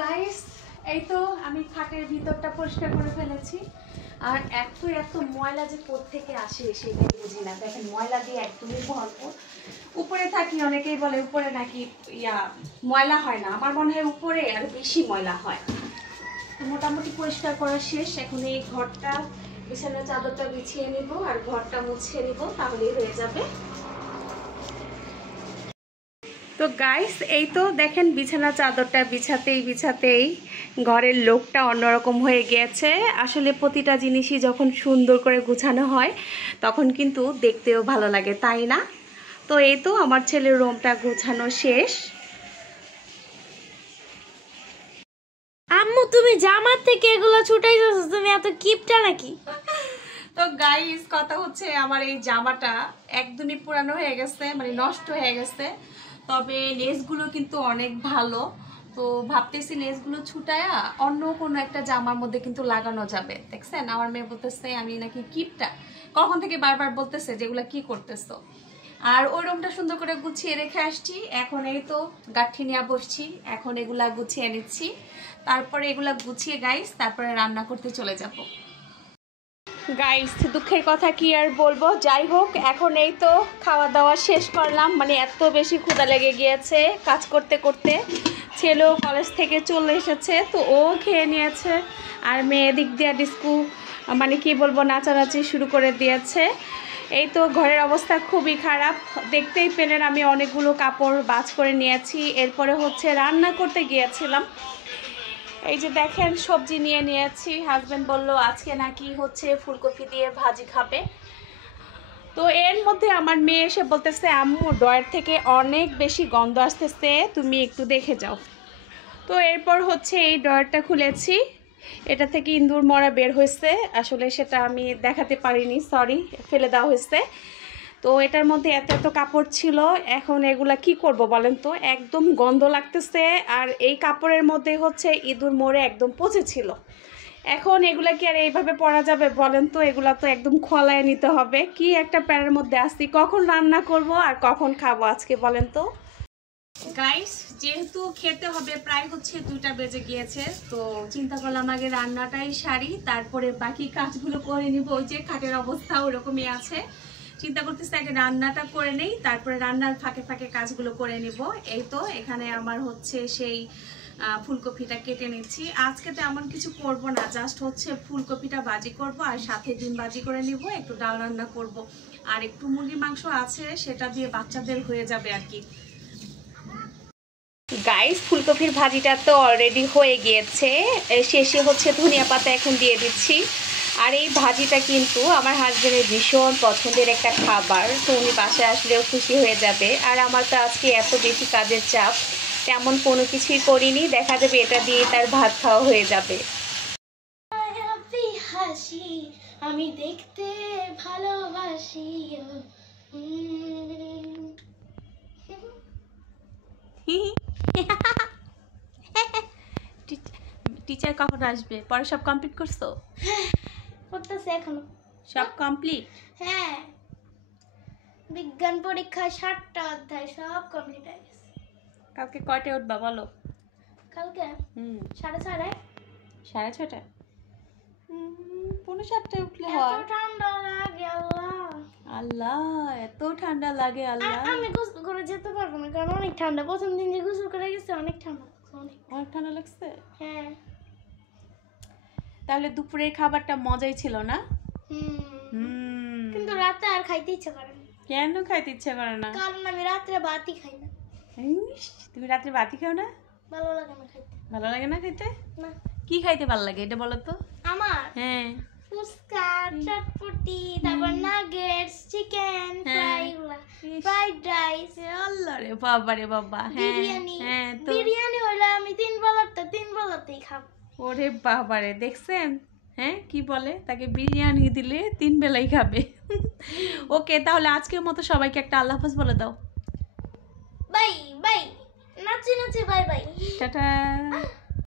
Guys এই তো আমি খাটের ভিতরটা পরিষ্কার করে ফেলেছি আর এত ময়লা যে কোত্থেকে আসে সেটাই বুঝি না। দেখেন ময়লা দিয়ে একদমই ভরপুর। উপরে থাকি অনেকেই বলে উপরে নাকি ময়লা হয় না, আমার মনে হয় উপরে আর বেশি ময়লা হয়। তো মোটামুটি পরিষ্কার করা শেষ। এখন এই ঘরটা বিছানার চাদরটা বিছিয়ে নিব আর ঘরটা মুছিয়ে নিব, তাহলেই হয়ে যাবে। তো গাইস এই তো দেখেন বিছানা চাদরটা বিছাতেই ঘরের লোকটা অন্যরকম হয়ে গেছে। আসলে প্রতিটা জিনিসই যখন সুন্দর করে গুছানো হয় তখন কিন্তু দেখতেও ভালো লাগে, তাই না? তো এই তো আমার ছেলের রুমটা গুছানো শেষ। আম্মু তুমি জামার থেকে এগুলো ছুটাইতেছো, তুমি এত কিপটা নাকি? তো গাইস কথা হচ্ছে আমার এই জামাটা একদমই পুরানো হয়ে গেছে, মানে নষ্ট হয়ে গেছে। তবে লেসগুলো কিন্তু অনেক ভালো। তো ভাবতেছি লেসগুলো ছুটায়া অন্য কোনো একটা জামার মধ্যে কিন্তু লাগানো যাবে। দেখছেন আমার মেয়ে বলতেছে আমি নাকি কিপটা, কখন থেকে বারবার বলতেছে যেগুলো কি করতেছো। আর ওই রুমটা সুন্দর করে গুছিয়ে রেখে আসছি। এখন এই তো গাঁঠি নিয়ে বসছি, এখন এগুলা গুছিয়ে নিচ্ছি। তারপরে এগুলা গুছিয়ে গাইস তারপরে রান্না করতে চলে যাব। গাইস দুঃখের কথা কি আর বলবো, যাই হোক এখন এই তো খাওয়া দাওয়া শেষ করলাম। মানে এত বেশি ক্ষুধা লেগে গিয়েছে কাজ করতে করতে। ছেলেও কলেজ থেকে চলে এসেছে, তো ও খেয়ে নিয়েছে। আর মেয়ে দিক দিয়ে ডিস্কু মানে কি বলবো নাচানাচি শুরু করে দিয়েছে। এই তো ঘরের অবস্থা খুবই খারাপ। দেখতেই পেলেন আমি অনেকগুলো কাপড় ভাঁজ করে নিয়েছি। এরপরে হচ্ছে রান্না করতে গিয়েছিলাম। এই যে দেখেন সবজি নিয়ে নিয়েছি। হাজবেন্ড বললো আজকে নাকি হচ্ছে ফুলকপি দিয়ে ভাজি খাবে। তো এর মধ্যে আমার মেয়ে এসে বলতেছে আম্মু ডয়ের থেকে অনেক বেশি গন্ধ আসতেছে, তুমি একটু দেখে যাও। তো এরপর হচ্ছে এই ডয়ারটা খুলেছি, এটা থেকে ইঁদুর মরা বের হয়েছে। আসলে সেটা আমি দেখাতে পারিনি, সরি, ফেলে দেওয়া হয়েছে। তো এটার মধ্যে এত কাপড় ছিল, এখন এগুলা কি করব বলেন তো, একদম গন্ধ লাগতেছে। আর এই কাপড়ের মধ্যে হচ্ছে ইঁদুর মরে একদম পচেছিল। এখন এগুলা কি আর এইভাবে পরা যাবে বলেন তো, এগুলা তো একদম খোলায় নিতে হবে। কি একটা প্যারের মধ্যে আসছি, কখন রান্না করব আর কখন খাবো আজকে বলেন তো। গাইস যেহেতু খেতে হবে প্রায় হচ্ছে 2টা বেজে গিয়েছে, তো চিন্তা করলাম আগে রান্নাটাই সারি, তারপরে বাকি কাজগুলো করে নিব। ওই যে খাটের অবস্থা ওরকমই আছে, চিন্তা করতেছি আগে রান্নাটা করে নেই, তারপরে রান্নার ফাঁকে ফাঁকে কাজগুলো করে নিব। এই তো এখানে আমার হচ্ছে সেই ফুলকপিটা কেটে নিচ্ছি। আজকে তো এমন কিছু করব না, জাস্ট হচ্ছে ফুলকপিটা ভাজি করব আর সাথে ডিম ভাজি করে নিব, একটু ডাল রান্না করব আর একটু মুরগির মাংস আছে সেটা দিয়ে বাচ্চাদের হয়ে যাবে আর কি। গাইস ফুলকপির ভাজিটা তো অলরেডি হয়ে গিয়েছে, শেষে হচ্ছে ধনিয়া পাতা এখন দিয়ে দিচ্ছি। আর এই ভাজিটা কিন্তু আমার হাজবেন্ডের ভীষণ পছন্দের একটা খাবার, তো উনি বাসায় আসলেও খুশি হয়ে যাবে। আর আমার তো আজকে এত বেশি কাজের চাপ, তেমন কোনো কিছুই করিনি, দেখা যাবে এটা দিয়ে তার ভাত খাওয়া হয়ে যাবে। হাসি আমি দেখতে ভালোবাসি। টিচার কখন আসবে? পরে সব কমপ্লিট করছো? করতেছে এখনো। সব কমপ্লিট? হ্যাঁ, বিজ্ঞান পরীক্ষা 7টা অধ্যায় সব কমপ্লিট হয়ে গেছে। কালকে কয়টায় উঠবা বলো? কালকে 6:30। 6:30? 6:45 উঠলে হয়। এত ঠান্ডা লাগে আল্লাহ। আল্লাহ এত ঠান্ডা লাগে আল্লাহ। আমি গোসল করে যেতে পারবো না, কারণ অনেক ঠান্ডা। প্রথম দিন যে গোসল করে গেছে অনেক ঠান্ডা, অনেক ঠান্ডা লাগছে। হ্যাঁ। তাহলে দুপুরের খাবারটা মজাই ছিল না? কিন্তু রাতে আর খাইতে ইচ্ছা করে না। কেন খাইতে ইচ্ছা করে না? কারণ আমি রাত্রে ভাতই খাই না। তুমি রাত্রে ভাতই খাও না? ভালো লাগে না খাইতে। ভালো লাগে না খাইতে? না। কি খাইতে ভালো লাগে এটা বলো তো? আমার হ্যাঁ ফুচকা, চটপটি, তারপর nuggets, chicken fry, fried rice, আল্লাহ রে বাবা রে বাবা। বিরিয়ানি। হ্যাঁ তো বিরিয়ানি হইলে আমি 3 বেলাতেই খাবো। ওরে বাবা রে, দেখছেন? হ্যাঁ কি বলে, তাকে বিরিয়ানি দিলে 3 বেলাই খাবে। ওকে তাহলে আজকের মতো সবাইকে একটা আল্লাহ হাফেজ বলে দাও। বাই বাই, নাচি নাচি বাই বাই, টাটা।